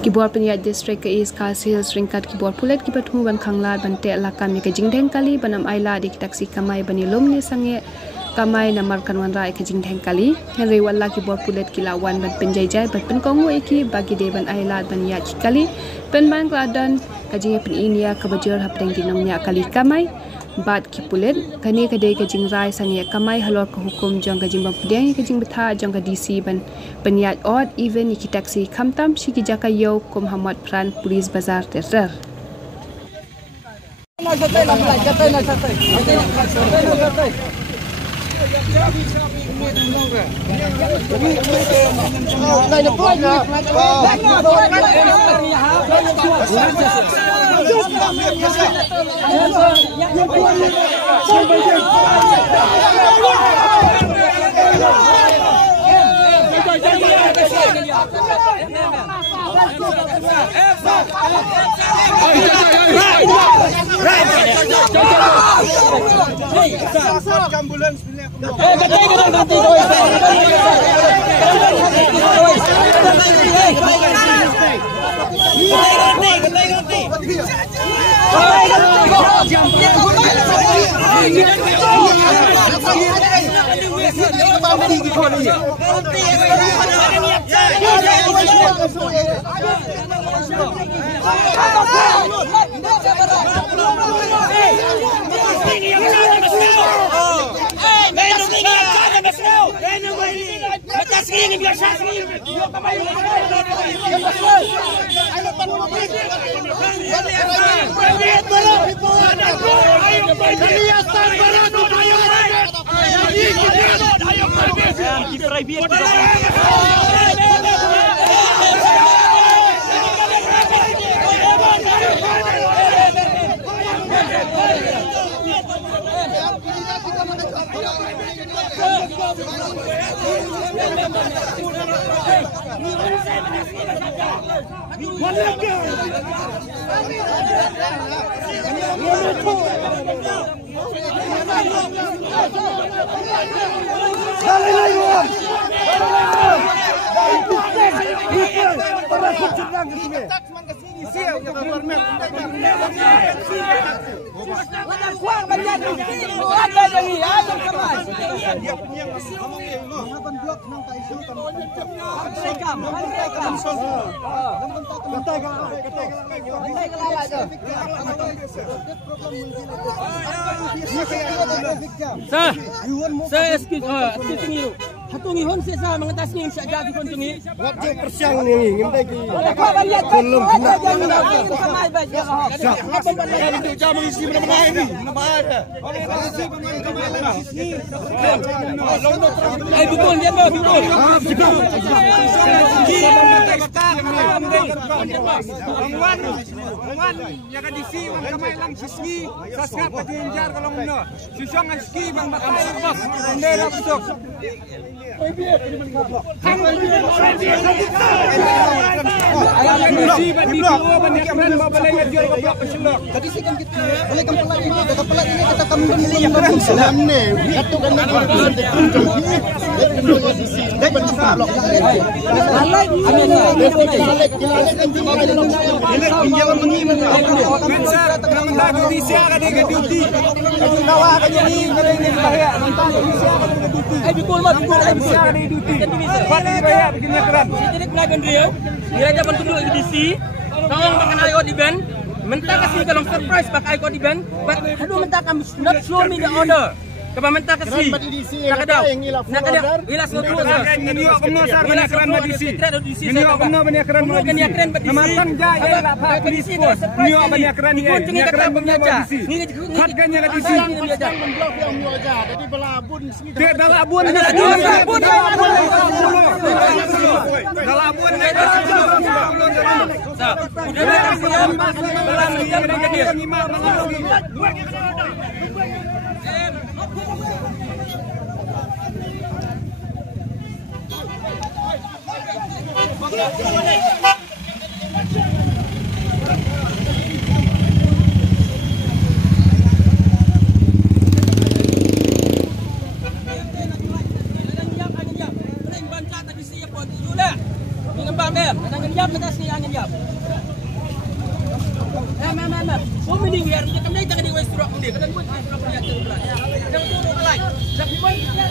Kibor Peniat District ke East Kasil Seringkat Kibor Pulet Kibat Hu ban Khanglat ban Te Lakam ke Jingdeng kali banam Aila di taksi kamai bani lomni sange kamai namar kanwan rai ke Jingdeng kali Henry Walla Kibor Pulet kilawan ban penjajai ban penkongu iki bagi de ban Aila ban ya kali penman kladan kajing pen India ke bajur hapdeng dinamnya kali kamai Bat Kipulet kani kadai kajing rai sange kamai halor ke hukum jong kajing bapdeng kajing betha jong ke DC ban peniat odd even iki taksi kamtam shiki jakayo ko Muhammad Pran Polis Bazar Terter Saya excuse you. Hatung ihon sesa mengetas ni syak jadi kon tungi. Waktu persiang ni ngimtai ki. Belum kena. Kamai baja. Apa benda itu jam mengisi benar-benar ini. Ai betul dia betul. Wan yang di sini kamai lang siski saskat patinjar kalau ngono. Susong ski bang makam bos. Ndera besok. Tadi sih kan kita oleh kepala ini kita kami memilih Islam ni. Itu kan mentah kasih kalau surprise pakai ikut event, aduh mentah kamu not show me the order. Kaba mentah kasih. Tak ada. Nak ada. Ilas suatu order. Ini aku no sar benda keran medisi. Ini aku no benda keran medisi. Namakan jaya lah pak medisi. Ini aku benda keran ni. Ini keran pengaja. Harganya kat di sini. Blok yang muaja. Jadi belabun sini. Dia belabun. Belabun. em, jangan jam kita sini jangan jam. Mem. So many we are. Kita kami tak ada waste rock ni. Kita buat waste rock ni aja. Jangan turun lagi. Jangan buat.